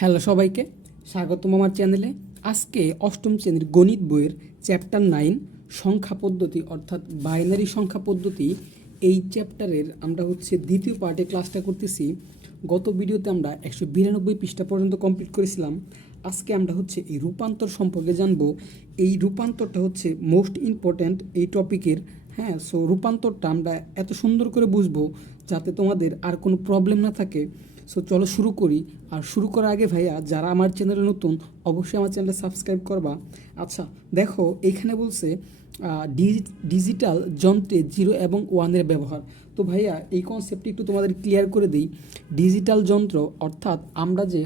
Hello সবাইকে, স্বাগতম আমার চ্যানেলে। আজকে অষ্টম শ্রেণীর গণিত বইয়ের চ্যাপ্টার 9 সংখ্যা পদ্ধতি অর্থাৎ বাইনারি সংখ্যা পদ্ধতি, এই চ্যাপ্টারের আমরা দ্বিতীয় পার্টে ক্লাসটা করতেছি। গত ভিডিওতে আমরা 192 পৃষ্ঠা পর্যন্ত কমপ্লিট করেছিলাম। আজকে আমরা এই রূপান্তর সম্পর্কে জানবো। এই রূপান্তরটা মোস্ট ইম্পর্ট্যান্ট এই টপিকের। হ্যাঁ, সো রূপান্তরটা আমরা এত সুন্দর করে বুঝবো যাতে তোমাদের আর কোনো প্রবলেম না থাকে। সো চলো শুরু করি। আর শুরু করার আগে ভাইয়া, যারা আমার চ্যানেলে নতুন অবশ্যই আমার চ্যানেলে সাবস্ক্রাইব করবা। আচ্ছা দেখো, এইখানে বলছে ডিজিটাল যন্ত্রে 0 এবং 1-এর ব্যবহার। তো ভাইয়া এই কনসেপ্টটি একটু তোমাদের ক্লিয়ার করে দিই। ডিজিটাল যন্ত্র অর্থাৎ আমরা যে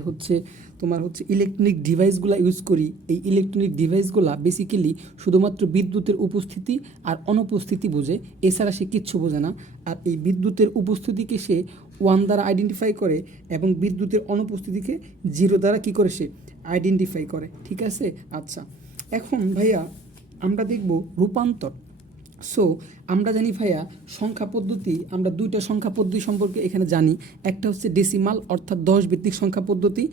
ইলেকট্রনিক ডিভাইসগুলো ইউজ করি, এই ইলেকট্রনিক ডিভাইসগুলো বেসিক্যালি শুধুমাত্র বিদ্যুতের উপস্থিতি আর অনুপস্থিতি বোঝে, এছাড়া সে কিচ্ছু বোঝে না। আর এই বিদ্যুতের উপস্থিতিকে সে 1 দ্বারা আইডেন্টিফাই করে এবং বিদ্যুতের অনুপস্থিতিকে 0 দ্বারা কী করে সে আইডেন্টিফাই করে। ঠিক আছে? আচ্ছা, এখন ভাইয়া আমরা দেখব রূপান্তর। সো আমরা জানি ভাইয়া সংখ্যা পদ্ধতি, আমরা দুইটা সংখ্যা পদ্ধতি সম্পর্কে এখানে জানি। একটা ডেসিমাল অর্থাৎ 10 ভিত্তিক সংখ্যা পদ্ধতি।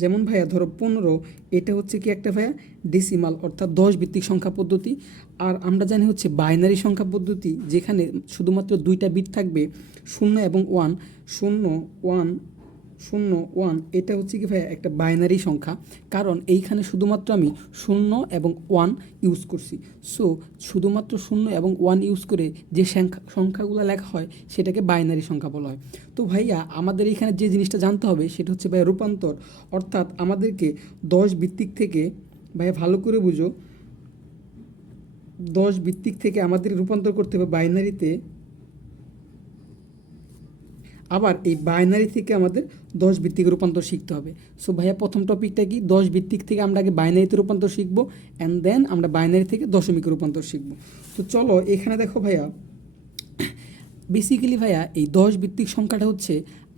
যেমন ভাইয়া ধরো 15, এটা কি একটা ভাইয়া ডেসিমাল অর্থাৎ 10 ভিত্তিক সংখ্যা পদ্ধতি। আর আমরা জানি বাইনারি সংখ্যা পদ্ধতি, যেখানে শুধুমাত্র দুইটা বিট থাকবে, 0 এবং 1। 0 1 0 1, এটা কি ভাইয়া একটা বাইনারি সংখ্যা, কারণ এইখানে শুধুমাত্র আমি 0 এবং 1 ইউজ করছি। সো শুধুমাত্র 0 এবং 1 ইউজ করে যে সংখ্যাগুলো লেখা হয় সেটাকে বাইনারি সংখ্যা বলা হয়। তো ভাইয়া আমাদের এখানে যে জিনিসটা জানতে হবে সেটা ভাইয়া রূপান্তর, অর্থাৎ আমাদেরকে 10 ভিত্তিক থেকে, ভাইয়া ভালো করে বুঝো, 10 ভিত্তিক থেকে আমাদের রূপান্তর করতে হবে বাইনারিতে। আবার এই বাইনারি থেকে আমাদের 10 ভিত্তিক রূপান্তর শিখতে হবে। সো ভাইয়া প্রথম টপিকটা কি, 10 ভিত্তিক থেকে আমরা আগে বাইনারিতে রূপান্তর শিখবো, অ্যান্ড দেন আমরা বাইনারি থেকে দশমিক রূপান্তর শিখবো। তো চলো এখানে দেখো ভাইয়া, বেসিক্যালি ভাইয়া এই 10 ভিত্তিক সংখ্যাটা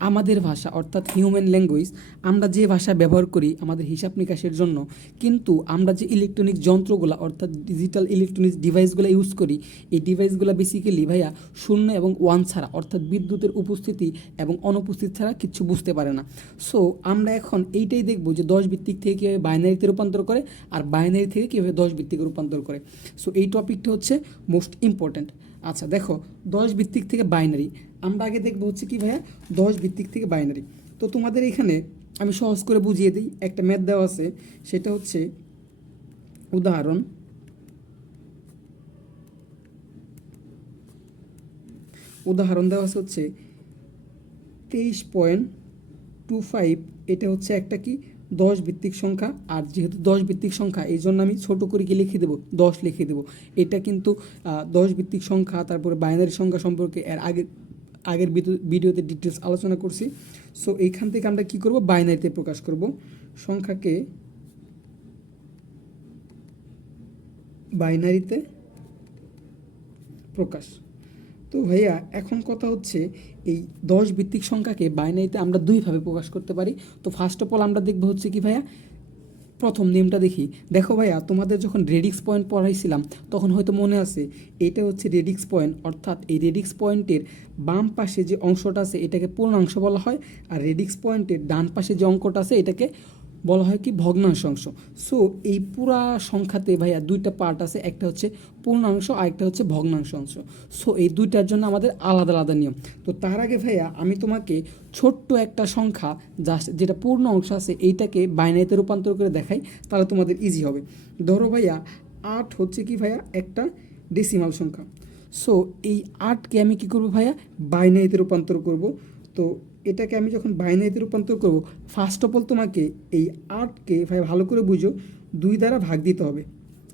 আমাদের ভাষা অর্থাৎ হিউম্যান ল্যাঙ্গুয়েজ। আমরা যে ভাষা ব্যবহার করি আমাদের হিসাব নিকাশের জন্য, কিন্তু আমরা যে ইলেকট্রনিক যন্ত্রগুলো অর্থাৎ ডিজিটাল ইলেকট্রনিক ডিভাইসগুলো ইউজ করি, এই ডিভাইসগুলো বেসিক্যালি ভাইয়া 0 এবং 1 ছাড়া অর্থাৎ বিদ্যুতের উপস্থিতি এবং অনুপস্থিতি ছাড়া কিচ্ছু বুঝতে পারে না। সো আমরা এখন এইটাই দেখবো যে 10 ভিত্তিক থেকে কীভাবে বাইনারিতে রূপান্তর করে আর বাইনারি থেকে কীভাবে 10 ভিত্তিক রূপান্তর করে। সো এই টপিকটা মোস্ট ইম্পর্ট্যান্ট। আচ্ছা দেখো, 10 ভিত্তিক থেকে বাইনারি আমরা আগে দেখবো কি ভাইয়া 10 ভিত্তিক থেকে বাইনারি। তো তোমাদের এখানে আমি সহজ করে বুঝিয়ে দিই, একটা ম্যাথ দেওয়া আছে, সেটা উদাহরণ দেওয়া আছে 23.25। এটা একটা কি 10 ভিত্তিক সংখ্যা। আর যেহেতু 10 ভিত্তিক সংখ্যা, এই জন্য আমি ছোটো করে কি লিখে দেবো, 10 লিখে দেবো। এটা কিন্তু 10 ভিত্তিক সংখ্যা, তারপরে বাইনারি সংখ্যা সম্পর্কে এর আগের ভিডিওতে ডিটেলস আলোচনা করছি। সো এইখান থেকে আমরা কি করব, বাইনারিতে প্রকাশ করব সংখ্যাকে, বাইনারিতে প্রকাশ। তো ভাইয়া এখন কথা এই 10 ভিত্তিক সংখ্যাকে বাইনারিতে আমরা দুইভাবে প্রকাশ করতে পারি। তো ফার্স্ট অফ অল আমরা দেখবো কি ভাইয়া, প্রথম নিয়মটা দেখি। দেখো ভাইয়া, তোমাদের যখন রেডিক্স পয়েন্ট পড়াইছিলাম তখন হয়তো মনে আছে, এটা রেডিক্স পয়েন্ট, অর্থাৎ এই রেডিক্স পয়েন্টের বাম পাশে যে অংশটা আছে এটাকে পূর্ণাংশ বলা হয়, আর রেডিক্স পয়েন্টের ডান পাশে যে অঙ্কটা আছে এটাকে বলা হয় কি ভগ্নাংশ অংশ। সো এই পুরা সংখ্যাতে ভাইয়া দুইটা পার্ট আছে, একটা পূর্ণাংশ আর একটা ভগ্নাংশ অংশ। সো এই দুইটার জন্য আমাদের আলাদা আলাদা নিয়ম। তো তার আগে ভাইয়া আমি তোমাকে ছোট্ট একটা সংখ্যা যেটা পূর্ণ অংশ আছে এইটাকে বাইনারিতে রূপান্তর করে দেখাই, তাহলে তোমাদের ইজি হবে। ধরো ভাইয়া 8 কি ভাইয়া একটা ডেসিমাল সংখ্যা। সো এই 8কে আমি কী করবো ভাইয়া, বাইনারিতে রূপান্তর করব। তো এটাকে আমি যখন বাইনারিতে রূপান্তর করব, ফার্স্ট অফ অল তোমাকে এই 8কে ভাই ভালো করে বুঝো 2 দ্বারা ভাগ দিতে হবে।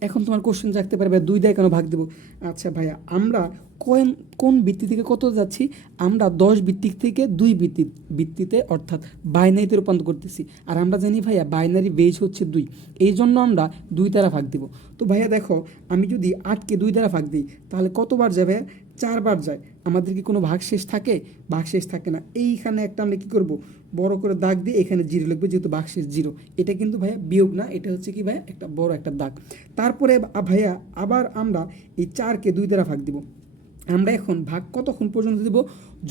এখন তোমার কোশ্চেন জাগতে পারবে 2 দ্বারা কেন ভাগ দেবো। আচ্ছা ভাইয়া, আমরা কোন ভিত্তি থেকে কত যাচ্ছি, আমরা 10 ভিত্তিক থেকে 2 ভিত্তিতে অর্থাৎ বাইনারিতে রূপান্তর করতেছি। আর আমরা জানি ভাইয়া বাইনারি বেজ 2, এই জন্য আমরা 2 দ্বারা ভাগ দেব। তো ভাইয়া দেখো, আমি যদি 8কে 2 দ্বারা ভাগ দিই তাহলে কতবার যায় ভাইয়া, 4 বার যায়। আমাদের কি কোনো ভাগশেষ থাকে? ভাগশেষ থাকে না। এইখানে একটা আমরা কী করব, বড় করে দাগ দিয়ে এখানে 0 লিখবো, যেহেতু ভাগশেষ 0। এটা কিন্তু ভাইয়া বিয়োগ না, এটা কি ভাইয়া একটা বড় একটা দাগ। তারপরে ভাইয়া আবার আমরা এই 4কে 2 দ্বারা ভাগ দিব। আমরা এখন ভাগ কতক্ষণ পর্যন্ত দেব,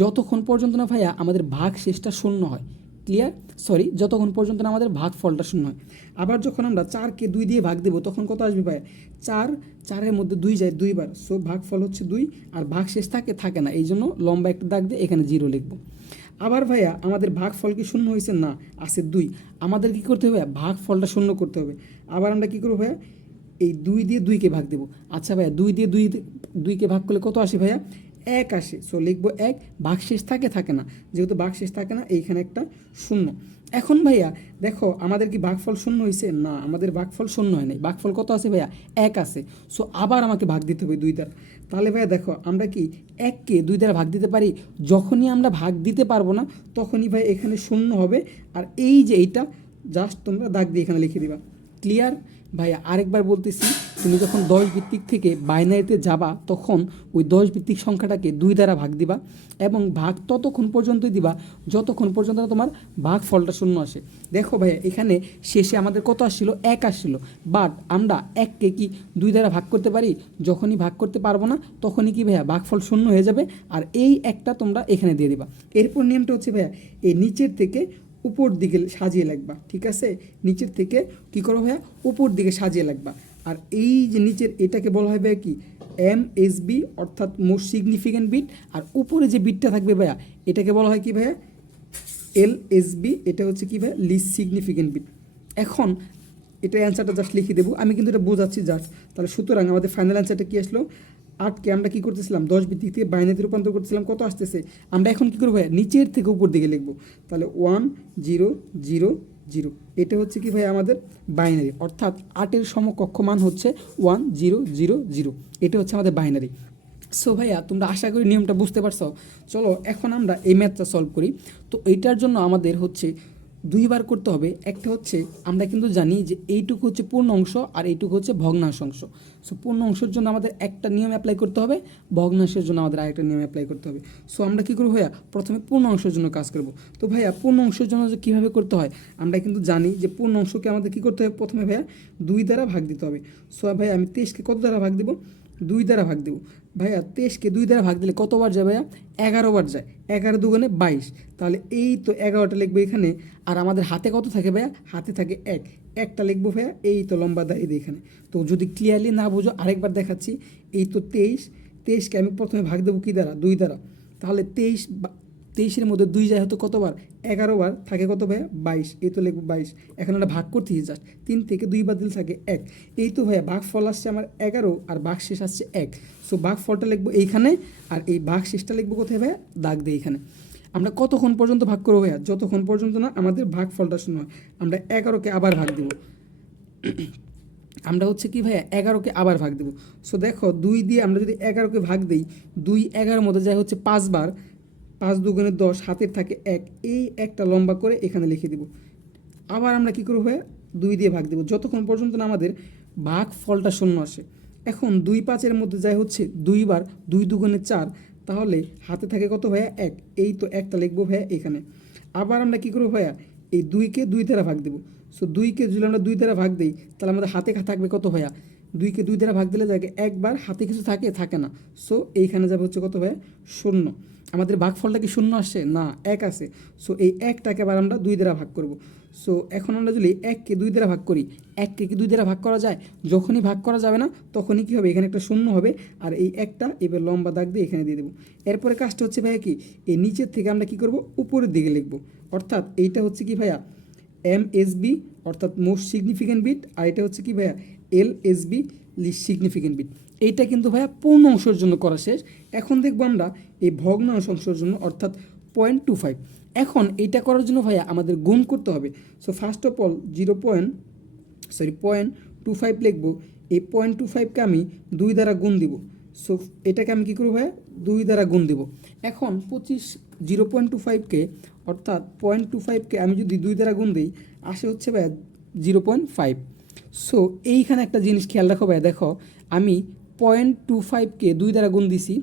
যতক্ষণ পর্যন্ত না ভাইয়া আমাদের ভাগ শেষটা 0 হয়। ক্লিয়ার, সরি, যতক্ষণ পর্যন্ত না আমাদের ভাগফলটা শূন্য হয়। আবার যখন আমরা 4কে 2 দিয়ে ভাগ দেবো তখন কত আসবে ভাই? 4 মধ্যে 2 যায় 2বার, সো ভাগফল হচ্ছে 2, আর ভাগ শেষ থাকে না, এই জন্য লম্বা একটা দাগ দিয়ে এখানে 0 লিখবো। আবার ভাইয়া আমাদের ভাগফল কি শূন্য হয়েছে? না, আছে 2। আমাদের কি করতে হবে? ভাগফলটা শূন্য করতে হবে। আবার আমরা কি করবো ভাইয়া? এই 2 দিয়ে 2কে ভাগ দেবো। আচ্ছা ভাইয়া, 2 দিয়ে 2কে ভাগ করলে কত আসে ভাইয়া? 1 আসে, সো লিখবো 1। ভাগশেষ থাকে না, যেহেতু ভাগশেষ থাকে না এইখানে একটা শূন্য। এখন ভাইয়া দেখো আমাদের কি ভাগফল শূন্য হয়েছে? না, আমাদের ভাগফল শূন্য হয় নাই। ভাগফল কত আছে ভাইয়া? 1 আছে। সো আবার আমাকে ভাগ দিতে হবে 2 দ্বারা। তাহলে ভাইয়া দেখো আমরা কি 1কে 2 দ্বারা ভাগ দিতে পারি? যখনই আমরা ভাগ দিতে পারবো না তখনই ভাই এখানে শূন্য হবে, আর এই যে এইটা জাস্ট তোমরা দাগ দিয়ে এখানে লিখে দিবা। ক্লিয়ার ভাইয়া? আরেকবার বলতেছি, তুমি যখন 10 ভিত্তিক থেকে বাইনারিতে যাবা তখন ওই 10 ভিত্তিক সংখ্যাটাকে 2 দ্বারা ভাগ দিবা, এবং ভাগ ততক্ষণ পর্যন্তই দিবা যতক্ষণ পর্যন্ত না তোমার ভাগফলটা শূন্য আসে। দেখো ভাইয়া এখানে শেষে আমাদের কত আসছিল? 1 আসছিল, বাট আমরা 1কে কি 2 দ্বারা ভাগ করতে পারি? যখনই ভাগ করতে পারবো না তখনই কি ভাইয়া ভাগফল শূন্য হয়ে যাবে, আর এই একটা তোমরা এখানে দিয়ে দিবা। এরপর নিয়মটা হচ্ছে ভাইয়া এই নিচের থেকে উপর দিকে সাজিয়ে লাগবা, ঠিক আছে? নিচের থেকে কি করো ভাইয়া? উপর দিকে সাজিয়ে লাগবা। আর এই যে নিচের এটাকে বলা হয় ভাইয়া কি? MSB, অর্থাৎ মোস্ট সিগনিফিক্যান্ট বিট। আর উপরে যে বিটটা থাকবে ভাইয়া এটাকে বলা হয় কি ভাইয়া? LSB। এটা হচ্ছে কি ভাইয়া? Least significant bit. এখন এটা অ্যান্সারটা জাস্ট লিখে দেবো, আমি কিন্তু এটা বোঝাচ্ছি জাস্ট। তাহলে সুতরাং আমাদের ফাইনাল অ্যান্সারটা কি আসলো? 8কে আমরা কী করতেছিলাম? 10 ভিত্তিক থেকে বাইনারিতে রূপান্তর করতেছিলাম, কত আসতেছে? আমরা এখন কী করবো ভাইয়া? নিচের থেকে উপর দিকে লিখবো। তাহলে 1 0 0 0, এটা হচ্ছে কি ভাই? আমাদের বাইনারি, অর্থাৎ 8-এর সমকক্ষ মান হচ্ছে 1 0 0 0, এটা হচ্ছে আমাদের বাইনারি। সো ভাইয়া তোমরা আশা করি নিয়মটা বুঝতে পারছো। চলো এখন আমরা এই ম্যাথটা সলভ করি। তো এইটার জন্য আমাদের হচ্ছে 2বার করতে হবে। একটা হচ্ছে আমরা কিন্তু জানি যে এইটুকু হচ্ছে পূর্ণ অংশ আর এইটুকু হচ্ছে ভগ্নাংশ অংশ। সো পূর্ণ অংশের জন্য আমাদের একটা নিয়ম অ্যাপ্লাই করতে হবে, ভগ্নাংশের জন্য আমাদের আরেকটা নিয়ম অ্যাপ্লাই করতে হবে। সো আমরা কী করবো ভাইয়া? প্রথমে পূর্ণ অংশের জন্য কাজ করব। তো ভাইয়া পূর্ণ অংশের জন্য যে কীভাবে করতে হয় আমরা কিন্তু জানি যে পূর্ণ অংশকে আমাদের কী করতে হবে? প্রথমে ভাইয়া 2 দ্বারা ভাগ দিতে হবে। সো ভাইয়া আমি 23কে কত দ্বারা ভাগ দেবো? 2 দ্বারা ভাগ দেবো। ভাইয়া 23কে 2 দ্বারা ভাগ দিলে কতবার যায় ভাইয়া? 11 বার যায়। 11 দুগুণে 22, তাহলে এই তো 11টা লিখবো এখানে। আর আমাদের হাতে কত থাকে ভাইয়া? হাতে থাকে 1, একটা লিখবো ভাইয়া, এই তো লম্বা দাঁড়িয়ে দিই এখানে। তো যদি ক্লিয়ারলি না বুঝো আরেকবার দেখাচ্ছি। এই তো 23কে আমি প্রথমে ভাগ দেবো কী দ্বারা? 2 দ্বারা। তাহলে 23-এর মধ্যে 2 যায় হতো কতবার? 11 বার, থাকে কত ভাইয়া? 22, এই তো লিখবো 22। এখন আমরা ভাগ করতেছি জাস্ট, 3 থেকে 2 বাদ দিলে থাকে 1। এই তো ভাইয়া ভাগফল আসছে আমার 11 আর ভাগশেষ আসছে 1। সো ভাগফলটা লিখবো এইখানে, আর এই ভাগশেষটা লিখবো কোথায় ভাইয়া? দাগ দিয়ে এইখানে। আমরা কতক্ষণ পর্যন্ত ভাগ করবো ভাইয়া? যতক্ষণ পর্যন্ত না আমাদের ভাগফলটা শূন্য হয়। আমরা 11কে আবার ভাগ দেবো। আমরা হচ্ছে কি ভাইয়া? 11কে আবার ভাগ দেবো। সো দেখো 2 দিয়ে আমরা যদি 11কে ভাগ দিই, 2 11-এর মধ্যে যায় হচ্ছে 5 বার, 5 দুগুণে 10, হাতের থাকে 1, এই একটা লম্বা করে এখানে লিখে দিব। আবার আমরা কী করবো ভাইয়া? 2 দিয়ে ভাগ দেবো যতক্ষণ পর্যন্ত না আমাদের ভাগফলটা শূন্য আসে। এখন 2 5-এর মধ্যে যায় হচ্ছে 2 বার, 2 দুগুণে 4, তাহলে হাতে থাকে কত ভাইয়া? 1, এই তো একটা লিখবো ভাইয়া এখানে। আবার আমরা কী করবো ভাইয়া? এই 2কে 2 দ্বারা ভাগ দেবো। সো 2কে যদি আমরা 2 দ্বারা ভাগ দিই তাহলে আমাদের হাতে থাকবে কত ভাইয়া? 2কে 2 দ্বারা ভাগ দিলে যাকে একবার, হাতে কিছু থাকে না। সো এইখানে যাবে হচ্ছে কত ভাইয়া? 0। আমাদের ভাগফলটা কি শূন্য আসছে? না, 1 আসে। সো এই 1টাকে আবার আমরা 2 দ্বারা ভাগ করব। সো এখন আমরা যদি 1কে 2 দ্বারা ভাগ করি, 1কে কি 2 দ্বারা ভাগ করা যায়? যখনই ভাগ করা যাবে না তখনই কী হবে? এখানে একটা শূন্য হবে, আর এই একটা এবার লম্বা দাগ দিয়ে এখানে দিয়ে দেবো। এরপরে কাজটা হচ্ছে ভাইয়া কি? এই নিচের থেকে আমরা কী করব? উপরের দিকে লিখবো। অর্থাৎ এইটা হচ্ছে কি ভাইয়া? MSB, অর্থাৎ মোস্ট সিগনিফিক্যান্ট বিট, আর এটা হচ্ছে কি ভাইয়া? LSB, least significant bit. এইটা কিন্তু ভাইয়া পূর্ণ অংশের জন্য করা শেষ। এখন দেখবো আমরা এই ভগ্নাংশ অংশের জন্য, অর্থাৎ 0.25। এখন এইটা করার জন্য ভাইয়া আমাদের গুণ করতে হবে। সো ফার্স্ট অফ অল 0.25 লিখবো। এই 0.25কে আমি 2 দ্বারা গুণ দিব। সো এটাকে আমি কী করবো ভাইয়া? 2 দ্বারা গুণ দিব। এখন 0.25কে, অর্থাৎ 0.25কে আমি যদি 2 দ্বারা গুণ দিই আসে হচ্ছে ভাইয়া 0.5। সো এইখানে একটা জিনিস খেয়াল রাখো ভাইয়া, দেখো আমি 0.25কে 2 দ্বারা গুণ দিছি,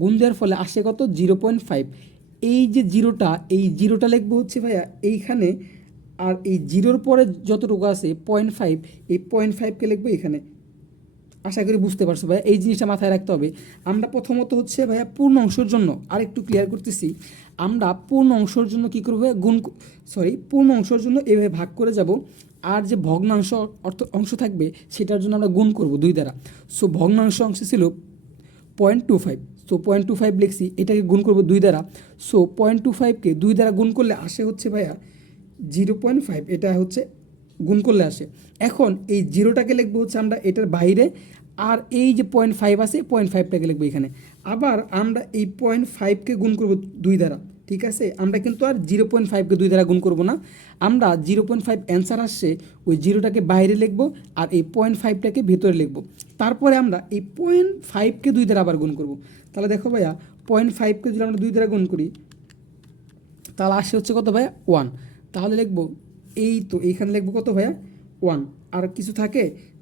গুণ দেওয়ার ফলে আসে কত? 0.5। এই যে এই জিরোটা লিখবো হচ্ছে ভাইয়া এইখানে, আর এই জিরোর পরে যতটুকু আছে 0.5, এই 0.5কে লিখবো এখানে। আশা করি বুঝতে পারছো ভাইয়া, এই জিনিসটা মাথায় রাখতে হবে। আমরা প্রথমত হচ্ছে ভাইয়া পূর্ণ অংশের জন্য আরেকটু ক্লিয়ার করতেছি। আমরা পূর্ণ অংশের জন্য কী করবো পূর্ণ অংশের জন্য এভাবে ভাগ করে যাব, আর যে ভগ্নাংশ অংশ থাকবে সেটার জন্য আমরা গুণ করব 2 দ্বারা। সো ভগ্নাংশ অংশ ছিল 0.25, সো 0.25 লিখছি, এটাকে গুণ করব 2 দ্বারা। সো 0.25কে 2 দ্বারা গুণ করলে আসে হচ্ছে ভাইয়া 0.5, এটা হচ্ছে গুণ করলে আসে। এখন এই জিরোটাকে লিখবো হচ্ছে আমরা এটার বাইরে, আর এই যে 0.5 আছে 0.5টাকে লিখবো এখানে। আবার আমরা এই 0.5কে গুণ করব 2 দ্বারা, ঠিক আছে। আমরা কিন্তু আর 0.5কে 2 দ্বারা গুণ করব না, আমরা 0.5 অ্যান্সার আসছে ওই জিরোটাকে বাইরে লিখবো আর এই 0.5টাকে ভেতরে লিখবো। তারপরে আমরা এই 0.5কে 2 দ্বারা আবার গুণ করব। তাহলে দেখো ভাইয়া 0.5কে যদি আমরা 2 দ্বারা গুণ করি তাহলে আসে হচ্ছে কত ভাইয়া 1। তাহলে লিখবো এই তো এইখানে লিখবো কত ভাইয়া 1, আর কিছু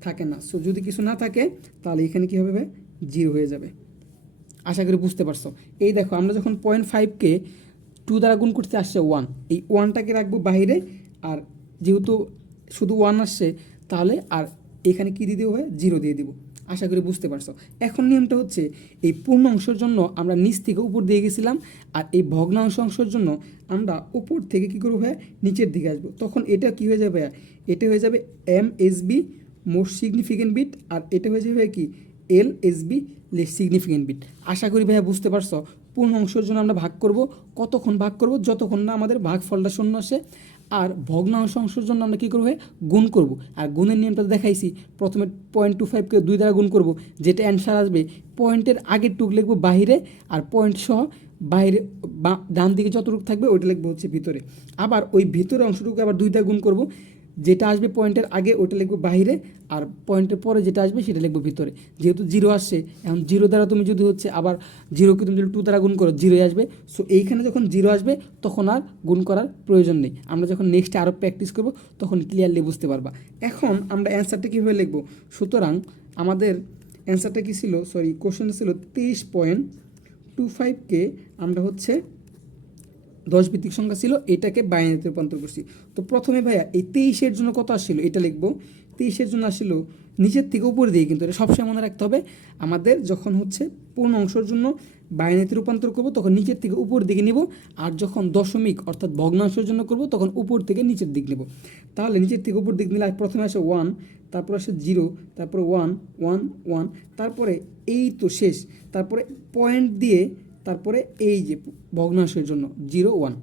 থাকে না। সো যদি কিছু না থাকে তাহলে এখানে কী হবে ভাই 0 হয়ে যাবে। আশা করি বুঝতে পারছো। এই দেখো আমরা যখন 0.5কে 2 দ্বারা গুণ করতে আসছে 1, এই 1টাকে রাখবো বাইরে, আর যেহেতু শুধু 1 আসছে তাহলে আর এখানে কী দিয়ে দেবো ভাই 0 দিয়ে দিব। আশা করি বুঝতে পারছো। এখন নিয়মটা হচ্ছে এই পূর্ণ অংশের জন্য আমরা নিচ থেকে উপর দিয়ে গেছিলাম, আর এই ভগ্নাংশ অংশের জন্য আমরা উপর থেকে কী করবো ভাইয়া নিচের দিকে আসবো। তখন এটা কী হয়ে যাবে ভাইয়া, এটা হয়ে যাবে MSB মোস্ট সিগনিফিকেন্ট বিট, আর এটা হয়ে যাবে কি LSB লেস সিগনিফিকেন্ট বিট। আশা করি ভাইয়া বুঝতে পারছো। পূর্ণ অংশের জন্য আমরা ভাগ করব, কতক্ষণ ভাগ করব যতক্ষণ না আমাদের ভাগফলটা শূন্য আসে। আর ভগ্নাংশ অংশের জন্য আমরা কী করবো গুণ করব, আর গুণের নিয়মটা দেখাইছি। প্রথমে 0.25কে 2 দ্বারা গুণ করব, যেটা অ্যান্সার আসবে পয়েন্টের আগের টুক লিখবো বাহিরে, আর পয়েন্ট সহ বাইরে ডান দিকে যতটুকু থাকবে ওইটা লিখবো হচ্ছে ভিতরে। আবার ওই ভিতরে অংশটুকু আবার 2 দ্বারা গুণ করব, যেটা আসবে পয়েন্টের আগে ওটা লিখবো বাইরে, আর পয়েন্টের পরে যেটা আসবে সেটা লিখবো ভিতরে। যেহেতু 0 আসছে, এখন 0 দ্বারা তুমি যদি হচ্ছে আবার 0কে তুমি যদি 2 দ্বারা গুণ করো 0 আসবে। সো এইখানে যখন 0 আসবে তখন আর গুণ করার প্রয়োজন নেই। আমরা যখন নেক্সটে আরও প্র্যাকটিস করব তখন ক্লিয়ারলি বুঝতে পারবা। এখন আমরা অ্যান্সারটা কীভাবে লিখবো, সুতরাং আমাদের অ্যান্সারটা কী ছিল, কোশ্চেনটা ছিল 23.25কে আমরা হচ্ছে 10 ভিত্তিক সংখ্যা ছিল, এটাকে বাইনারিতে রূপান্তর করছি। তো প্রথমে ভাইয়া এই 23-এর জন্য কত আসছিল এটা লিখবো। 23-এর জন্য আসছিল নিচের থেকে উপরে দিয়ে, কিন্তু এটা সবসময় মনে রাখতে হবে আমাদের যখন হচ্ছে পূর্ণ অংশের জন্য বাইনারিতে রূপান্তর করব তখন নিচের থেকে উপর দিকে নিব, আর যখন দশমিক অর্থাৎ ভগ্নাংশের জন্য করব তখন উপর থেকে নিচের দিক নেব। তাহলে নিচের থেকে উপর দিক নিলে প্রথমে আসে 1, তারপর আসে 0, তারপরে 1 1 1, তারপরে এই তো শেষ, তারপরে পয়েন্ট দিয়ে, তারপরে এই যে ভগ্নাংশের জন্য 0 1,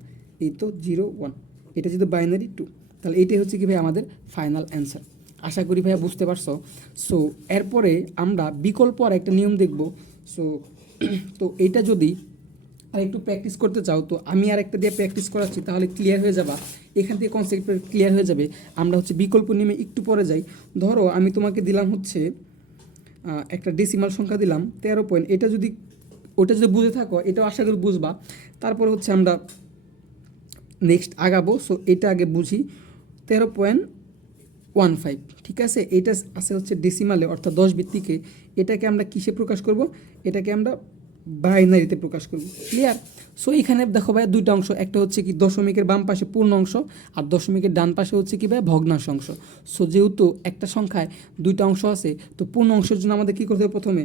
এই তো 0 1, এটা যেহেতু বাইনারি 2, তাহলে এইটাই হচ্ছে কি ভাই আমাদের ফাইনাল অ্যান্সার। আশা করি ভাইয়া বুঝতে পারছো। সো এরপরে আমরা বিকল্প আর একটা নিয়ম দেখব। সো তো এটা যদি আর একটু প্র্যাকটিস করতে চাও তো আমি আর একটা দিয়ে প্র্যাকটিস করাচ্ছি, তাহলে ক্লিয়ার হয়ে যাবা। এখান থেকে কনসেপ্ট ক্লিয়ার হয়ে যাবে। আমরা হচ্ছে বিকল্প নিয়মে একটু পরে যাই। ধরো আমি তোমাকে দিলাম হচ্ছে একটা ডেসিমাল সংখ্যা দিলাম 13 পয়েন্ট, এটা যদি ওটা যদি বুঝে থাকো এটাও আশা করি বুঝবা। তারপরে হচ্ছে আমরা নেক্সট আগাবো। সো এটা আগে বুঝি, 13.15, ঠিক আছে। এটা আছে হচ্ছে ডেসিমালে অর্থাৎ 10 ভিত্তিকে। এটাকে আমরা কিসে প্রকাশ করব, এটাকে আমরা বাইনারিতে প্রকাশ করব, ক্লিয়ার। সো এখানে দেখো ভাই দুইটা অংশ, একটা হচ্ছে কি দশমিকের বাম পাশে পূর্ণ অংশ, আর দশমিকের ডান পাশে হচ্ছে কি ভাই ভগ্নাংশ অংশ। সো যেহেতু একটা সংখ্যায় দুইটা অংশ আছে, তো পূর্ণ অংশের জন্য আমাদের কী করতে হবে, প্রথমে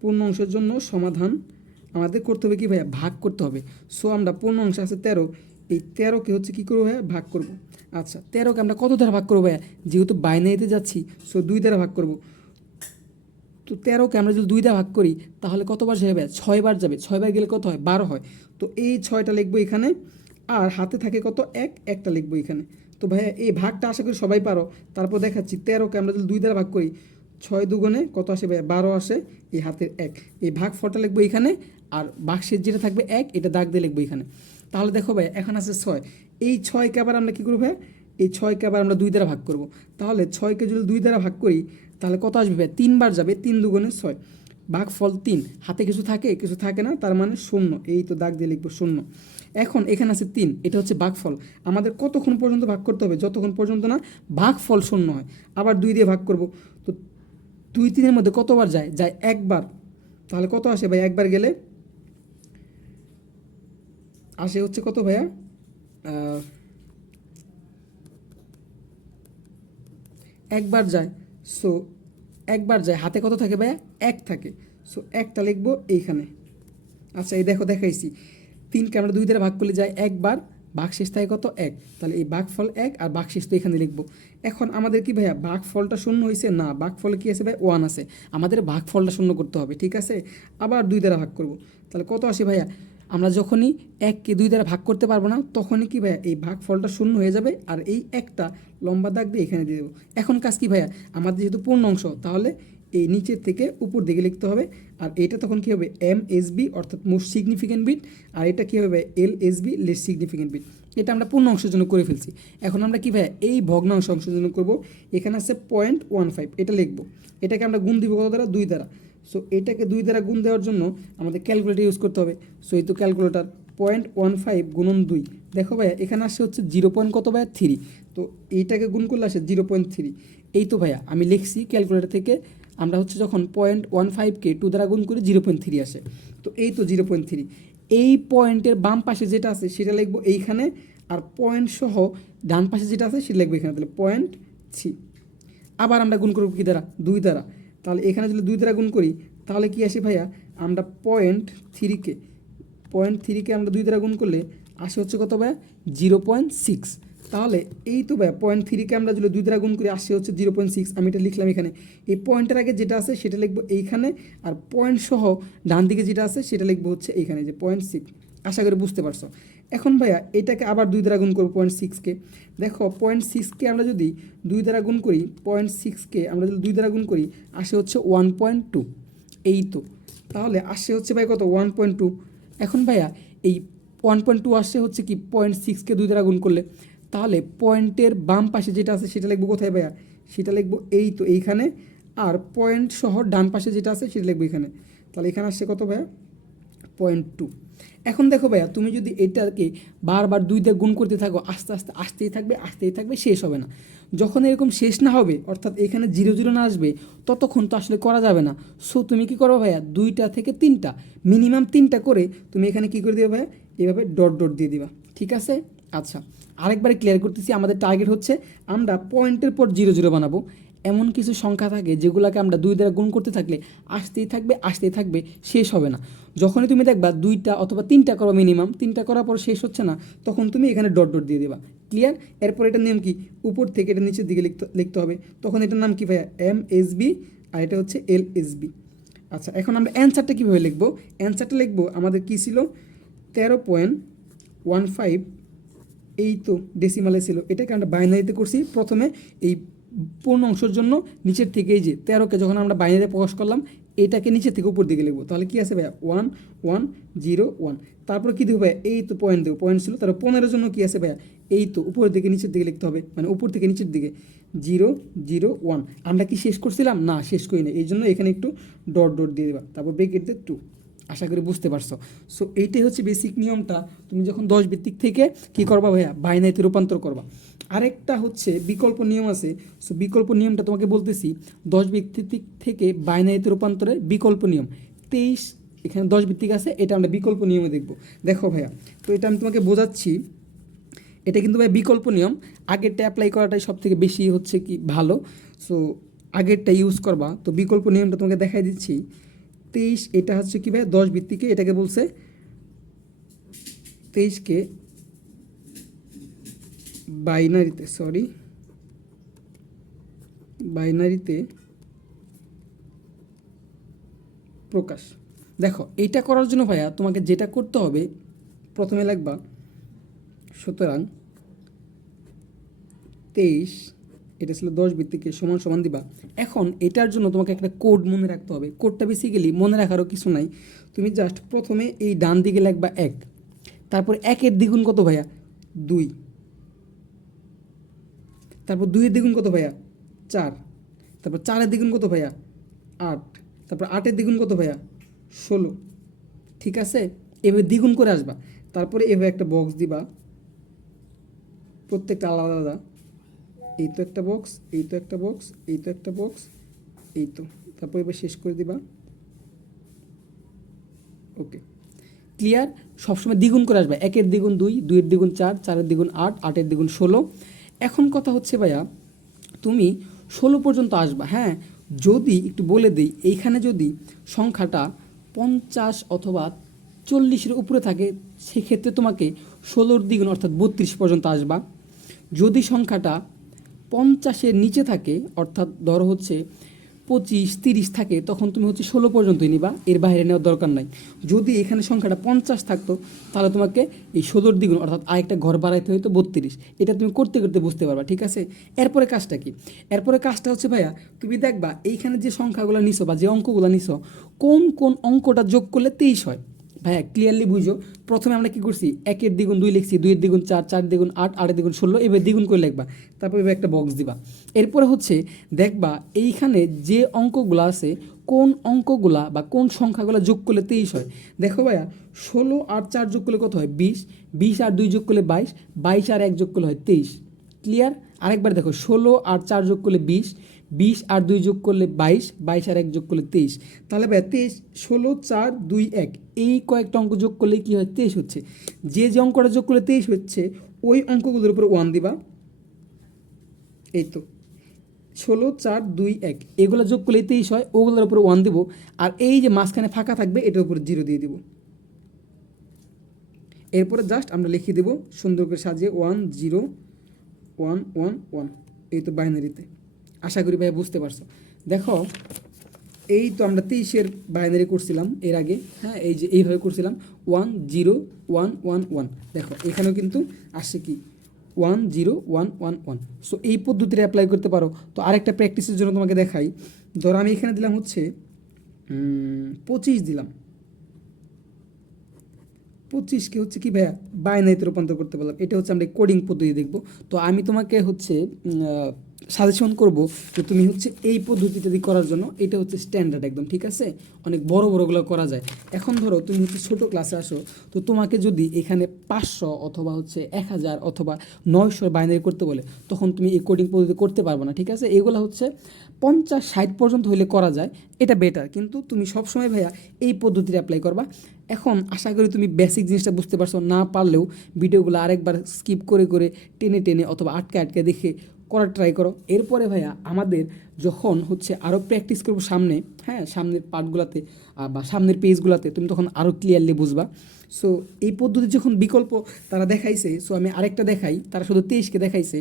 পূর্ণ অংশের জন্য সমাধান আমাদের করতে হবে কি ভাইয়া, ভাগ করতে হবে। সো আমরা পূর্ণ অংশ আছে 13, এই 13কে হচ্ছে কী করবো ভাইয়া, ভাগ করব। আচ্ছা 13কে আমরা কত দ্বারা ভাগ করবো ভাইয়া, যেহেতু বাইনারিতে যাচ্ছি সো 2 দ্বারা ভাগ করব। তো 13কে আমরা যদি 2 দ্বারা ভাগ করি তাহলে কতবার যাবে ভাইয়া, 6 বার যাবে। 6 বার গেলে কত হয়, 12 হয়। তো এই 6টা লিখবো এখানে, আর হাতে থাকে কত, একটা লিখবো এখানে। তো ভাইয়া এই ভাগটা আশা করি সবাই পারো। তারপর দেখাচ্ছি 13কে আমরা যদি 2 দ্বারা ভাগ করি, 6 দুগুণে কত আসে ভাইয়া, 12 আসে। এই হাতের 1, এই ভাগ ফলটা লিখবো এখানে, আর বাক্সের যেটা থাকবে 1 এটা দাগ দিয়ে লিখবো এখানে। তাহলে দেখো ভাই এখন আছে 6, এই 6কে আবার আমরা কী করবো ভাই, এই 6কে আবার আমরা 2 দ্বারা ভাগ করব। তাহলে 6কে যদি 2 দ্বারা ভাগ করি তাহলে কত আসবে ভাই, 3 বার যাবে। 3 দুগুণে 6, ভাগ ফল 3, হাতে কিছু থাকে কিছু থাকে না, তার মানে 0, এই তো দাগ দিয়ে লিখবো 0। এখন এখানে আছে 3, এটা হচ্ছে ভাগফল। আমাদের কতক্ষণ পর্যন্ত ভাগ করতে হবে, যতক্ষণ পর্যন্ত না ভাগফল 0 হয়। আবার 2 দিয়ে ভাগ করব, তো 2 3-এর মধ্যে কতবার যায়, একবার। তাহলে কত আসে ভাই, একবার গেলে আসে হচ্ছে কত ভাইয়া, একবার যায়। সো একবার যায়, হাতে কত থাকে ভাইয়া, 1 থাকে। সো 1টা লিখবো এইখানে। আচ্ছা এই দেখো দেখাইছি 3কে আমরা 2 দ্বারা ভাগ করলে যায় একবার, ভাগশেষ থাকে কত 1, তাহলে এই ভাগফল 1 আর ভাগশেষ তো এখানে লিখবো। এখন আমাদের কি ভাইয়া ভাগফলটা শূন্য হয়েছে না, ভাগফলে কি আছে ভাই 1 আছে, আমাদের ভাগফলটা শূন্য করতে হবে, ঠিক আছে। আবার 2 দ্বারা ভাগ করব, তাহলে কত আসে ভাইয়া, আমরা যখনই 1কে 2 দ্বারা ভাগ করতে পারবো না তখনই কি ভাইয়া এই ভাগফলটা শূন্য হয়ে যাবে, আর এই একটা লম্বা দাগ দিয়ে এখানে দিয়ে দেবো। এখন কাজ কি ভাইয়া, আমাদের যেহেতু পূর্ণ অংশ তাহলে এই নিচের থেকে উপর দিকে লিখতে হবে, আর এটা তখন কী হবে MSB অর্থাৎ মোস্ট সিগনিফিক্যান্ট বিট, আর এটা কী হবে LSB লেস সিগনিফিক্যান্ট বিট। এটা আমরা পূর্ণ অংশের জন্য করে ফেলছি। এখন আমরা কী ভাইয়া এই ভগ্নাংশ অংশের জন্য করব, এখানে আছে 0.15, এটা লিখবো, এটাকে আমরা গুণ দিব কত দ্বারা 2 দ্বারা। সো এটাকে 2 দ্বারা গুণ দেওয়ার জন্য আমাদের ক্যালকুলেটর ইউজ করতে হবে। সো এই তো ক্যালকুলেটর 0.15 গুণন 2, দেখো ভাইয়া এখানে আসে হচ্ছে 0. কত ভাইয়া 3, তো এইটাকে গুণ করলে আসে 0.3। এই তো ভাইয়া আমি লিখছি ক্যালকুলেটর থেকে, আমরা হচ্ছে যখন 0.15কে 2 দ্বারা গুণ করি 0.3 আসে, তো এই তো 0.3। এই পয়েন্টের বাম পাশে যেটা আছে সেটা লিখবো এইখানে, আর পয়েন্ট সহ ডান পাশে যেটা আছে সেটা লিখবো এখানে, তাহলে 0.3। আবার আমরা গুণ করবো কী দ্বারা 2 দ্বারা, তাহলে এখানে যদি 2 দ্বারা গুণ করি তাহলে কি আসে ভাইয়া, আমরা 0.3কে আমরা 2 দ্বারা গুণ করলে আসে হচ্ছে কত ভাইয়া 0.6। তাহলে এই তো ভাইয়া 0.3কে আমরা যদি 2 দ্বারা গুণ করি আসে হচ্ছে 0.6, আমি এটা লিখলাম এখানে। এই পয়েন্টের আগে যেটা আছে সেটা লিখবো এইখানে, আর পয়েন্ট সহ ডান দিকে যেটা আছে সেটা লিখবো হচ্ছে এইখানে যে 0.6। আশা করি বুঝতে পারছো। এখন ভাইয়া এটাকে আবার 2 দ্বারা গুণ করবো 0.6কে, দেখো 0.6কে আমরা যদি 2 দ্বারা গুণ করি, 0.6কে আমরা যদি 2 দ্বারা গুণ করি আসে হচ্ছে 1.2। এই তো তাহলে আসে হচ্ছে ভাই কত 1.2। এখন ভাইয়া এই 1.2 আসছে হচ্ছে কি 0.6কে 2 দ্বারা গুণ করলে, তাহলে পয়েন্টের বাম পাশে যেটা আছে সেটা লিখবো কোথায় ভাইয়া, সেটা লিখবো এই তো এইখানে, আর পয়েন্ট সহ ডান পাশে যেটা আছে সেটা লিখবো এখানে, তাহলে এখানে আসছে কত ভাইয়া 0.2। এখন দেখো ভাইয়া তুমি যদি এটাকে বারবার 2 দিয়ে গুণ করতে থাকো আস্তে আস্তে আসতেই থাকবে, শেষ হবে না। যখন এরকম শেষ না হবে অর্থাৎ এখানে 0 না আসবে ততক্ষণ তো আসলে করা যাবে না। সো তুমি কি করো ভাইয়া 2টা থেকে 3টা, মিনিমাম 3টা করে তুমি এখানে কি করে দিবে ভাইয়া, এভাবে ডট দিয়ে দিবা, ঠিক আছে। আচ্ছা আরেকবারে ক্লিয়ার করতেছি, আমাদের টার্গেট হচ্ছে আমরা পয়েন্টের পর 0 বানাবো। এমন কিছু সংখ্যা থাকে যেগুলোকে আমরা 2 দ্বারা গুণ করতে থাকলে আসতেই থাকবে, শেষ হবে না। যখনই তুমি দেখবা 2টা অথবা 3টা করো, মিনিমাম 3টা করার পর শেষ হচ্ছে না, তখন তুমি এখানে ডট দিয়ে দিবা, ক্লিয়ার। এরপর এটার নিয়ম কি, উপর থেকে এটা নিচের দিকে লিখতে হবে, তখন এটার নাম কি ভাইয়া MSB, আর এটা হচ্ছে LSB। আচ্ছা এখন আমরা অ্যান্সারটা কীভাবে লিখবো, অ্যান্সারটা লিখবো আমাদের কী ছিল 13.15, এই তো ডেসিমালে ছিল, এটাকে আমরা বাইনারিতে করছি প্রথমে। এই পূর্ণ অংশের জন্য নিচের থেকে এই যে 13কে যখন আমরা বাইনারিতে প্রকাশ করলাম এটাকে নিচের থেকে উপর দিকে লিখবো, তাহলে কি আছে ভাইয়া 1 1 0 1, তারপর কী দেবো ভাইয়া এই তো পয়েন্ট দেবো, পয়েন্ট ছিল, তারপর 15 জন্য কী আছে ভাইয়া এই তো উপরের দিকে নিচের দিকে লিখতে হবে, মানে উপর থেকে নিচের দিকে 0 0 1। আমরা কি শেষ করছিলাম না, শেষ করি না, এই জন্য এখানে একটু ডট দিয়ে দেবা, তারপর ব্রেকেট দিয়ে 2। আশা করি বুঝতে পারছো। সো এইটাই হচ্ছে বেসিক নিয়মটা, তুমি যখন 10 ভিত্তিক থেকে কী করবা ভাইয়া বাইনারিতে রূপান্তর করবা। আরেকটা হচ্ছে বিকল্প নিয়ম আছে, সো বিকল্প নিয়মটা তোমাকে বলতেছি, 10 ভিত্তিক থেকে বাইনারিতে রূপান্তরের বিকল্প নিয়ম 23, এখানে 10 ভিত্তিক আছে, এটা আমরা বিকল্প নিয়মে দেখব। দেখো ভাইয়া তো এটা আমি তোমাকে বোঝাচ্ছি, এটা কিন্তু ভাই বিকল্প নিয়ম, আগেরটা অ্যাপ্লাই করাটাই সব থেকে বেশি হচ্ছে কি ভালো। সো আগেরটা ইউজ করবা, তো বিকল্প নিয়মটা তোমাকে দেখাই দিচ্ছি। 23 এটা হচ্ছে কি ভাই 10 ভিত্তিকে, এটাকে বলছে 23কে বাইনারিতে প্রকাশ। দেখো এইটা করার জন্য ভাইয়া তোমাকে যেটা করতে হবে, প্রথমে লিখবা সুতরাং 23 এটা ছিল 10 ভিত্তিকে সমান দিবা। এখন এটার জন্য তোমাকে একটা কোড মনে রাখতে হবে, কোডটা বেসিক্যালি মনে রাখারও কিছু নাই, তুমি জাস্ট প্রথমে এই ডান দিকে লিখবা 1, তারপর 1-এর দ্বিগুণ কত ভাইয়া 2, তারপর 2-এর দ্বিগুণ কত ভাইয়া 4, তারপর 4-এর দ্বিগুণ কত ভাইয়া 8, তারপর 8-এর দ্বিগুণ কত ভাইয়া 16, ঠিক আছে। এভাবে দ্বিগুণ করে আসবা, তারপরে এভাবে একটা বক্স দিবা, প্রত্যেকটা আলাদা আলাদা, এই তো একটা বক্স, এই তো একটা বক্স, এই তো একটা বক্স, এই তো, তারপর এবার শেষ করে দিবা। ওকে ক্লিয়ার, সবসময় দ্বিগুণ করে আসবে, 1-এর দ্বিগুণ 2, 2-এর দ্বিগুণ 4, 4-এর দ্বিগুণ 8, 8-এর দ্বিগুণ 16। এখন কথা হচ্ছে ভাইয়া তুমি 16 পর্যন্ত আসবা। হ্যাঁ যদি একটু বলে দিই, এইখানে যদি সংখ্যাটা 50 অথবা 40-এর উপরে থাকে সেক্ষেত্রে তোমাকে 16-র দ্বিগুণ অর্থাৎ 32 পর্যন্ত আসবা। যদি সংখ্যাটা 50-এর নিচে থাকে অর্থাৎ ধরো হচ্ছে 25-30 থাকে তখন তুমি হচ্ছে 16 পর্যন্তই নিবা, এর বাইরে নেওয়ার দরকার নাই। যদি এখানে সংখ্যাটা 50 থাকতো তাহলে তোমাকে এই 16-র দ্বিগুণ অর্থাৎ আরেকটা ঘর বাড়াইতে হতো 32। এটা তুমি করতে করতে বুঝতে পারবা, ঠিক আছে। এরপরে কাজটা কি? এরপরে কাজটা হচ্ছে ভাইয়া তুমি দেখবা এইখানে যে সংখ্যাগুলো নিছো বা যে অঙ্কগুলো নিছো কোন কোন অঙ্কটা যোগ করলে 23 হয়। ভাইয়া ক্লিয়ারলি বুঝো, প্রথমে আমরা কি করছি 1-এর দ্বিগুণ 2 লিখছি, 2-এর দ্বিগুণ 4, 4-এর দ্বিগুণ 8, 8-এর দ্বিগুণ 16, এবার দ্বিগুণ করে লিখবা, তারপর এবার একটা বক্স দিবা। এরপরে হচ্ছে দেখবা এইখানে যে অঙ্কগুলো আছে কোন অঙ্কগুলা বা কোন সংখ্যাগুলো যোগ করলে 23 হয়। দেখো ভাইয়া 16 আর 4 যোগ করলে কত হয় 20, 20 আর 2 যোগ করলে 22, 22 আর 1 যোগ করলে হয় 23। ক্লিয়ার? আরেকবার দেখো 16 আর 4 যোগ করলে 20, 20 আর 2 যোগ করলে 22, 22 আর 1 যোগ করলে 23। তাহলে ভাই 23, 16, 4, 2, 1 এই কয়েকটা অঙ্ক যোগ করলে কি হয় 23 হচ্ছে। যে যে অঙ্কটা যোগ করলে 23 হচ্ছে ওই অঙ্কগুলোর উপর 1 দিবা। এই তো 16, 4, 2, 1 এগুলো যোগ করলে 23 হয়, ওগুলোর উপর 1 দিব। আর এই যে মাঝখানে ফাঁকা থাকবে এটার উপর 0 দিয়ে দিব। এরপরে জাস্ট আমরা লিখিয়ে দেবো সুন্দর করে সাজিয়ে 1 0 1 1 1। এই তো বাইনারিতে। আশা করি ভাই বুঝতে পারছো। দেখো এই তো আমরা 23-এর বাইনারি করছিলাম এর আগে, হ্যাঁ এই যে এইভাবে করছিলাম 1 0 1 1 1। দেখো এখানেও কিন্তু আসছে কি 1 0 1 1 1। সো এই পদ্ধতিটা অ্যাপ্লাই করতে পারো। তো আরেকটা প্র্যাকটিসের জন্য তোমাকে দেখাই। ধরো আমি এখানে দিলাম হচ্ছে 25 দিলাম, 25কে হচ্ছে কি ভাইয়া বাইনারিতে রূপান্তর করতে পারলাম। এটা হচ্ছে আমরা কোডিং পদ্ধতি দেখব। তো আমি তোমাকে হচ্ছে সাজেশন করব যে তুমি হচ্ছে এই পদ্ধতিটা দিয়ে করার জন্য। এটা হচ্ছে স্ট্যান্ডার্ড একদম, ঠিক আছে। অনেক বড় বড়গুলো করা যায়। এখন ধরো তুমি হচ্ছে ছোটো ক্লাসে আসো, তো তোমাকে যদি এখানে 500 অথবা হচ্ছে 1000 অথবা 900 বাইনারি করতে বলে তখন তুমি এই কোডিং পদ্ধতি করতে পারবে না, ঠিক আছে। এগুলো হচ্ছে 50-60 পর্যন্ত হলে করা যায়, এটা বেটার। কিন্তু তুমি সবসময় ভাইয়া এই পদ্ধতিটা অ্যাপ্লাই করবা। এখন আশা করি তুমি বেসিক জিনিসটা বুঝতে পারছো। না পারলেও ভিডিওগুলো আরেকবার স্কিপ করে করে টেনে টেনে অথবা আটকে আটকে দেখে করার ট্রাই করো। এরপরে ভাইয়া আমাদের যখন হচ্ছে আরও প্র্যাকটিস করবো সামনে, হ্যাঁ সামনের পার্টগুলোতে বা সামনের পেজগুলোতে তুমি তখন আরও ক্লিয়ারলি বুঝবা। সো এই পদ্ধতি যখন বিকল্প তারা দেখাইছে, সো আমি আরেকটা দেখাই, তারা শুধু 23কে দেখাইছে।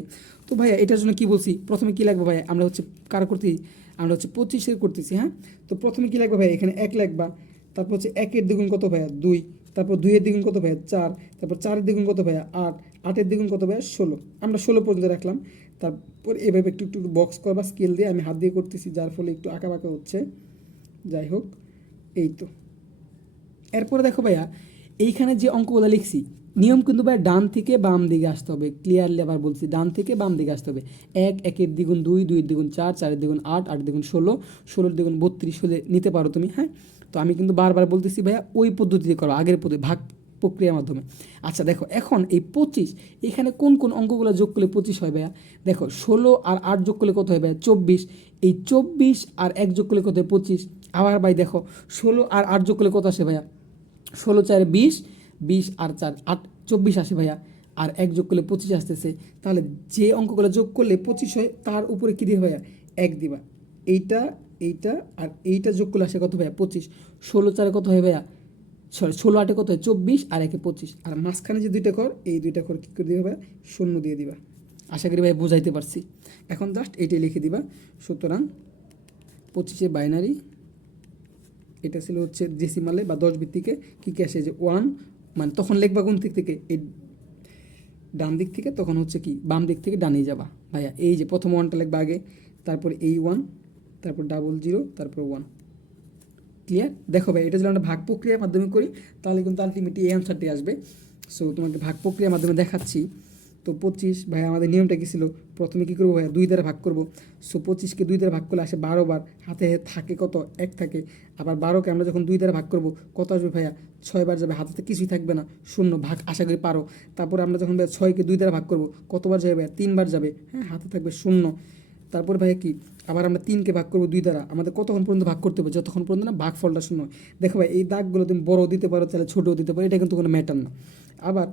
তো ভাইয়া এটার জন্য কি বলছি, প্রথমে কি লাগবে ভাইয়া, আমরা হচ্ছে কার করতেছি, আমরা হচ্ছে 25-এর করতেছি, হ্যাঁ। তো প্রথমে কি লাগবে ভাইয়া, এখানে 1 লাগবা, তারপর হচ্ছে 1-এর দ্বিগুণ কত ভাইয়া 2, তারপর 2-এর দ্বিগুণ কত ভাইয়া 4, তারপর 4-এর দ্বিগুণ কত ভাইয়া 8, 8-এর দ্বিগুণ কত ভাইয়া 16। আমরা 16 পর্যন্ত রাখলাম। তারপর এভাবে একটু একটু বক্স করবা স্কেল দিয়ে, আমি হাত দিয়ে করতেছি যার ফলে একটু আঁকা বাঁকা হচ্ছে, যাই হোক। এই তো এরপরে দেখো ভাইয়া এইখানে যে অঙ্কগুলো লিখছি নিয়ম কিন্তু ভাই ডান থেকে বাম দিকে আসতে হবে। ক্লিয়ারলি আবার বলছি, ডান থেকে বাম দিকে আসতে হবে। 1, 1-এর দ্বিগুণ 2, 2-এর দ্বিগুণ 4, 4-এর দ্বিগুণ 8, 8-এর দ্বিগুণ 16, 16-এর দ্বিগুণ 32 হলে নিতে পারো তুমি, হ্যাঁ। তো আমি কিন্তু বারবার বলতেছি ভাইয়া ওই পদ্ধতিতে করো, আগের পদ্ধতি ভাগ প্রক্রিয়ার মাধ্যমে। আচ্ছা দেখো এখন এই 25 এখানে কোন কোন অঙ্কগুলো যোগ করলে 25 হয় ভাইয়া, দেখো 16 আর 8 যোগ করলে কত হয় ভাইয়া 24, এই 24 আর 1 যোগ করলে কত হয় 25। আবার ভাই দেখো 16 আর 8 যোগ করলে কত আসে ভাইয়া, 16 4 20, 20 আর 4 8 24 আসে ভাইয়া, আর 1 যোগ করলে 25 আসতেছে। তাহলে যে অঙ্কগুলো যোগ করলে 25 হয় তার উপরে কী দিয়ে ভাইয়া 1 দিবা। এইটা এইটা আর এইটা যোগ করলে আসে কত ভাইয়া 25। 16 4 কত হয় ভাইয়া, সরি 16 8 কত হয় 24, আর 1 25, আর মাঝখানে যে দুইটা ঘর এই দুইটা ঘর কী করে দিবে ভাইয়া 0 দিয়ে দিবা। আশা করি ভাই বুঝাইতে পারছি। এখন জাস্ট এইটাই লিখে দিবা। সুতরাং 25-এর বাইনারি এটা ছিল হচ্ছে ডেসিমালে বা 10 ভিত্তিকে কী কী আসে যে 1, মানে তখন লিখবা কোন দিক থেকে, এই ডান দিক থেকে, তখন হচ্ছে কি বাম দিক থেকে ডানে যাবা ভাইয়া। এই যে প্রথম 1টা লিখবা আগে, তারপরে এই 1, তারপর 00, তারপর 1। ক্লিয়ার? দেখো ভাই এটা যদি আমরা ভাগ প্রক্রিয়ার মাধ্যমে করি তাহলে কিন্তু আলটিমেটলি এই অ্যান্সারটি আসবে। সো তোমাকে ভাগ প্রক্রিয়ার মাধ্যমে দেখাচ্ছি। তো 25 ভাই আমাদের নিয়মটা কী ছিল, প্রথমে কী করবো ভাইয়া 2 দ্বারা ভাগ করবো। সো 25-কে 2 দ্বারা ভাগ করলে আসে 12 বার, হাতে থাকে কত 1 থাকে। আবার 12-কে আমরা যখন 2 দ্বারা ভাগ করবো কত আসবে ভাইয়া 6 বার যাবে, হাতে কিছুই থাকবে না, 0 ভাগ আশা করি পারো। তারপরে আমরা যখন ভাইয়া 6-কে 2 দ্বারা ভাগ করবো কতবার যাবে ভাইয়া 3 বার যাবে, হ্যাঁ হাতে থাকবে 0। তারপরে ভাইয়া কি আবার আমরা 3-কে ভাগ করবো 2 দ্বারা, আমাদের কতক্ষণ পর্যন্ত ভাগ করতে হবে, যতক্ষণ পর্যন্ত না ভাগফলটা 0। দেখো ভাই এই দাগগুলো তুমি বড়ও দিতে পারো তাহলে ছোটও দিতে পারো, এটা কিন্তু কোনো ম্যাটার না। আবার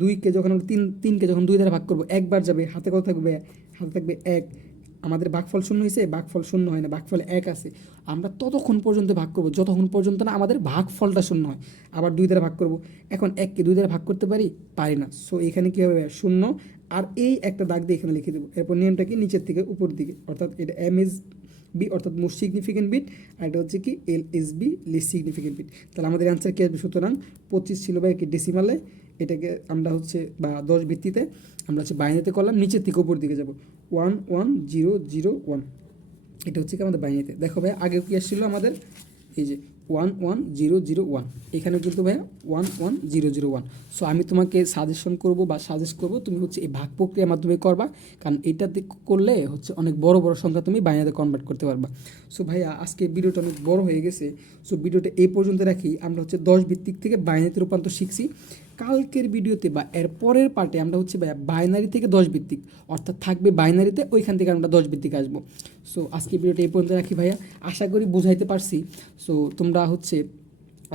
2-কে যখন আমরা 3-কে যখন 2 দ্বারা ভাগ করবো 1 বার যাবে, হাতে কত থাকবে, হাতে থাকবে 1। আমাদের ভাগফল শূন্য হয়েছে, ভাগফল শূন্য হয় না, ভাগফল 1 আছে। আমরা ততক্ষণ পর্যন্ত ভাগ করব যতক্ষণ পর্যন্ত না আমাদের ভাগফলটা শূন্য হয়। আবার 2 দ্বারা ভাগ করব। এখন 1কে 2 দ্বারা ভাগ করতে পারি না। সো এখানে কী হবে, শূন্য, আর এই একটা দাগ দিয়ে এখানে লিখে দেবো। এরপর নিয়মটা কি, নিচের থেকে উপর দিকে, অর্থাৎ এটা এম এস বি অর্থাৎ মোস্ট সিগনিফিকেন্ট বিট, আর এটা হচ্ছে কি L S B least significant bit. তাহলে আমাদের অ্যান্সার কী আসবে, সুতরাং 25 ছিল ভাই কি ডেসিমালে, এটাকে আমরা হচ্ছে বা 10 ভিত্তিতে আমরা হচ্ছে বাইনারিতে করলাম, নিচের থেকে উপর দিকে যাব 11001। এটা হচ্ছে কি আমাদের বাইনারিতে। দেখো ভাই আগে কি আসছিল আমাদের, এই যে 11001, এখানেও কিন্তু ভাইয়া 11001। সো আমি তোমাকে সাজেশন করব বা সাজেস্ট করব তুমি হচ্ছে এই ভাগ প্রক্রিয়ার মাধ্যমে করবা, কারণ এইটাতে করলে হচ্ছে অনেক বড় বড় সংখ্যা তুমি বাইনারিতে কনভার্ট করতে পারবা। সো ভাইয়া আজকে ভিডিওটা অনেক বড় হয়ে গেছে। সো ভিডিওটা এই পর্যন্ত রাখি। আমরা হচ্ছে 10 ভিত্তিক থেকে বাইনারিতে রূপান্তর শিখছি। কালকের ভিডিওতে বা এর পরের পার্টে আমরা হচ্ছে ভাইয়া বাইনারি থেকে 10 ভিত্তিক, অর্থাৎ থাকবে বাইনারিতে, ওইখান থেকে আমরা 10 ভিত্তিক আসবো। সো আজকে ভিডিওটা এই পর্যন্ত রাখি ভাইয়া, আশা করি বুঝাইতে পারছি। সো তোমরা হচ্ছে,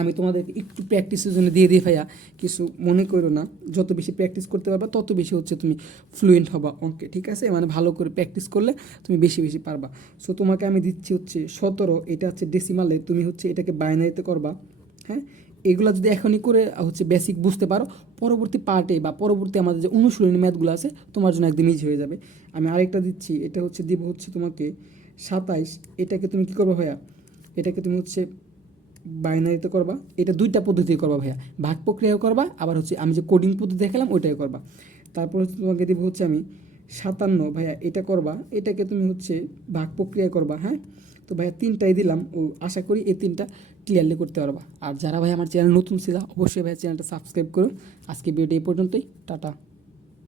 আমি তোমাদেরকে একটু প্র্যাকটিসের জন্য দিয়ে দিই ভাইয়া, কিছু মনে করো না, যত বেশি প্র্যাকটিস করতে পারবা তত বেশি হচ্ছে তুমি ফ্লুয়েন্ট হবা অঙ্কে, ঠিক আছে? মানে ভালো করে প্র্যাকটিস করলে তুমি বেশি বেশি পারবা। সো তোমাকে আমি দিচ্ছি হচ্ছে 17, এটা হচ্ছে ডেসিমালে, তুমি হচ্ছে এটাকে বাইনারিতে করবা, হ্যাঁ? এগুলো যদি এখনই করে হচ্ছে বেসিক বুঝতে পারো, পরবর্তী পার্টে বা পরবর্তী আমাদের যে অনুশীলনী ম্যাথগুলো আছে তোমার জন্য একদম ইজি হয়ে যাবে। আমি আরেকটা দিচ্ছি, এটা হচ্ছে দিব হচ্ছে তোমাকে 27, এটাকে তুমি কী করবে ভাইয়া, এটাকে তুমি হচ্ছে বাইনারিতে করবা। এটা 2টা পদ্ধতি করবা ভাইয়া, ভাগ প্রক্রিয়াও করবা, আবার হচ্ছে আমি যে কোডিং পদ্ধতি দেখালাম ওইটাই করবা। তারপর হচ্ছে তোমাকে দিব হচ্ছে আমি 57 ভাইয়া, এটা করবা, এটাকে তুমি হচ্ছে ভাগ প্রক্রিয়া করবা, হ্যাঁ? তো ভাইয়া 3টাই দিলাম, ও আশা করি এই 3টা ক্লিয়ারলি করতে পারবা। আর যারা ভাই আমার চ্যানেল নতুন ছিল অবশ্যই ভাইয়া চ্যানেলটা সাবস্ক্রাইব করো। আজকে ভিডিওটা এই পর্যন্তই, টাটা।